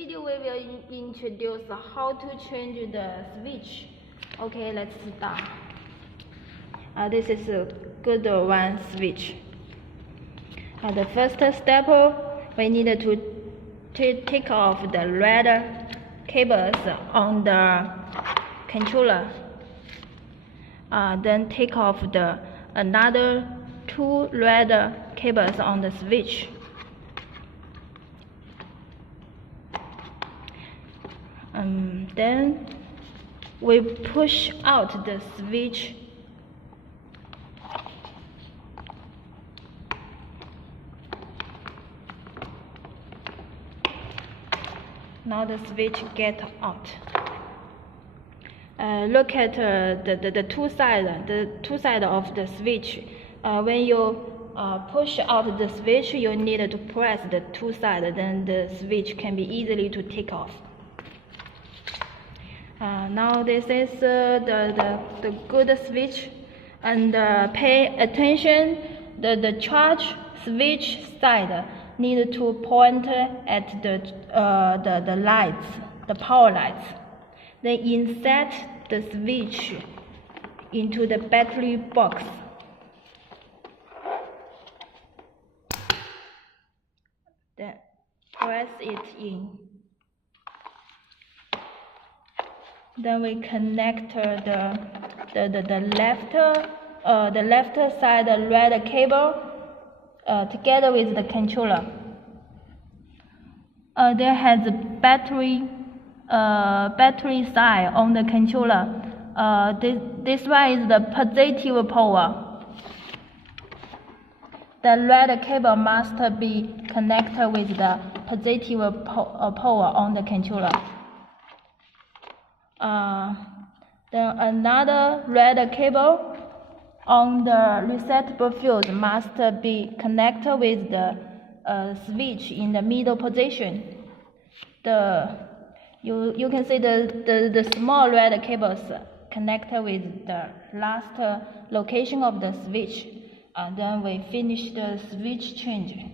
video we will introduce how to change the switch. Okay, let's start. This is a good one switch. The first step, we need to take off the red cables on the controller. Then take off the another 2 red cables on the switch. Then we push out the switch. Now the switch get out. Look at the two sides of the switch. When you push out the switch, you need to press the 2 sides. Then the switch can be easily to take off. Now this is the good switch, and pay attention. The charge switch side need to point at the lights, the power lights. Then insert the switch into the battery box. Then press it in. Then we connect the left side red cable together with the controller. There has a battery side on the controller. This one is the positive power. The red cable must be connected with the positive power on the controller. Then another red cable on the resetable fuse must be connected with the switch in the middle position. You can see the small red cables connected with the last location of the switch. Then we finish the switch change.